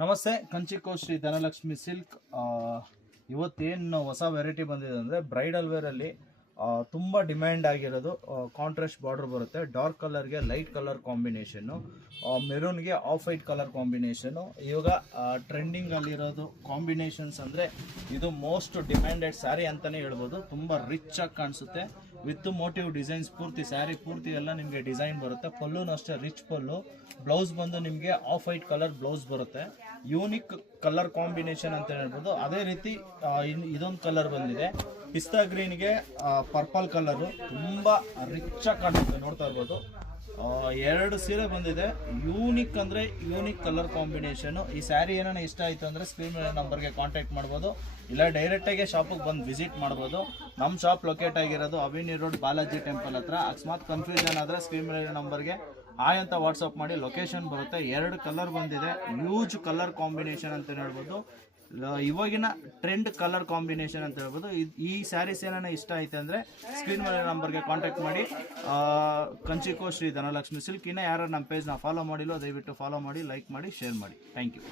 ನಮಸ್ತೆ, ಕಂಚಿಕೋ ಶ್ರೀ ಧನಲಕ್ಷ್ಮಿ ಸಿಲ್ಕ್. ಇವತ್ತೇನು ಹೊಸ ವೆರೈಟಿ ಬಂದಿದೆ ಅಂದರೆ ಬ್ರೈಡಲ್ ವೇರಲ್ಲಿ ತುಂಬ ಡಿಮ್ಯಾಂಡ್ ಆಗಿರೋದು ಕಾಂಟ್ರಾಸ್ಟ್ ಬಾರ್ಡರ್ ಬರುತ್ತೆ. ಡಾರ್ಕ್ ಕಲರ್ಗೆ ಲೈಟ್ ಕಲರ್ ಕಾಂಬಿನೇಷನ್ನು, ಮೆರೂನ್ಗೆ ಆಫ್ ವೈಟ್ ಕಲರ್ ಕಾಂಬಿನೇಷನು. ಇವಾಗ ಟ್ರೆಂಡಿಂಗಲ್ಲಿರೋದು ಕಾಂಬಿನೇಷನ್ಸ್ ಅಂದರೆ ಇದು ಮೋಸ್ಟ್ ಡಿಮ್ಯಾಂಡೆಡ್ ಸ್ಯಾರಿ ಅಂತಲೇ ಹೇಳ್ಬೋದು. ತುಂಬ ರಿಚ್ ಆಗಿ ಕಾಣಿಸುತ್ತೆ ವಿತ್ ಮೋಟಿವ್ ಡಿಸೈನ್ಸ್. ಪೂರ್ತಿ ಸ್ಯಾರಿ ಪೂರ್ತಿ ಎಲ್ಲ ನಿಮಗೆ ಡಿಸೈನ್ ಬರುತ್ತೆ. ಪಲ್ಲುನೂ ಅಷ್ಟೇ ರಿಚ್ ಪಲ್ಲು. ಬ್ಲೌಸ್ ಬಂದು ನಿಮಗೆ ಆಫ್ ವೈಟ್ ಕಲರ್ ಬ್ಲೌಸ್ ಬರುತ್ತೆ. ಯೂನಿಕ್ ಕಲರ್ ಕಾಂಬಿನೇಷನ್ ಅಂತ ಹೇಳ್ಬೋದು. ಅದೇ ರೀತಿ ಇದೊಂದು ಕಲರ್ ಬಂದಿದೆ, ಪಿಸ್ತಾ ಗ್ರೀನ್ಗೆ ಪರ್ಪಲ್ ಕಲರು. ತುಂಬ ರಿಚ್ ಆಗಿ ಕಾಣುತ್ತೆ, ನೋಡ್ತಾ ಇರ್ಬೋದು. ಎರಡು ಸೀರೆ ಬಂದಿದೆ. ಯೂನಿಕ್ ಅಂದರೆ ಯೂನಿಕ್ ಕಲರ್ ಕಾಂಬಿನೇಷನು. ಈ ಸ್ಯಾರಿ ಏನಾನ ಇಷ್ಟ ಆಯಿತು ಅಂದರೆ ಸ್ಕ್ರೀನ್ ಮೇಲೆ ನಂಬರ್ಗೆ ಕಾಂಟ್ಯಾಕ್ಟ್ ಮಾಡ್ಬೋದು, ಇಲ್ಲ ಡೈರೆಕ್ಟಾಗಿ ಶಾಪಿಗೆ ಬಂದು ವಿಸಿಟ್ ಮಾಡ್ಬೋದು. ನಮ್ಮ ಶಾಪ್ ಲೊಕೇಟ್ ಆಗಿರೋದು ಅವಿನಿ ರೋಡ್ ಬಾಲಾಜಿ ಟೆಂಪಲ್ ಹತ್ರ. ಅಕಸ್ಮಾತ್ ಕನ್ಫ್ಯೂಷನ್ ಆದರೆ ಸ್ಕ್ರೀನ್ ಮೇಲೆ ನಂಬರ್ಗೆ ಹಾಯ್ ಅಂತ ವಾಟ್ಸಪ್ ಮಾಡಿ, ಲೊಕೇಶನ್ ಬರುತ್ತೆ. ಎರಡು ಕಲರ್ ಬಂದಿದೆ, ಯೂಜ್ ಕಲರ್ ಕಾಂಬಿನೇಷನ್ ಅಂತ ಹೇಳ್ಬೋದು. ಇವಾಗಿನ ಟ್ರೆಂಡ್ ಕಲರ್ ಕಾಂಬಿನೇಷನ್ ಅಂತ ಹೇಳ್ಬೋದು. ಈ ಸ್ಯಾರೀಸ್ ಏನಾನ ಇಷ್ಟ ಆಯ್ತು ಅಂದರೆ ಸ್ಕ್ರೀನ್ ಮೇಲೆ ನಂಬರ್ಗೆ ಕಾಂಟ್ಯಾಕ್ಟ್ ಮಾಡಿ. ಕಂಚಿಕೋ ಶ್ರೀ ಧನಲಕ್ಷ್ಮಿ ಸಿಲ್ಕ್. ಇನ್ನೂ ಯಾರು ನಮ್ಮ ಪೇಜ್ನ ಫಾಲೋ ಮಾಡಿಲ್ಲೋ ದಯವಿಟ್ಟು ಫಾಲೋ ಮಾಡಿ, ಲೈಕ್ ಮಾಡಿ, ಶೇರ್ ಮಾಡಿ. Thank you.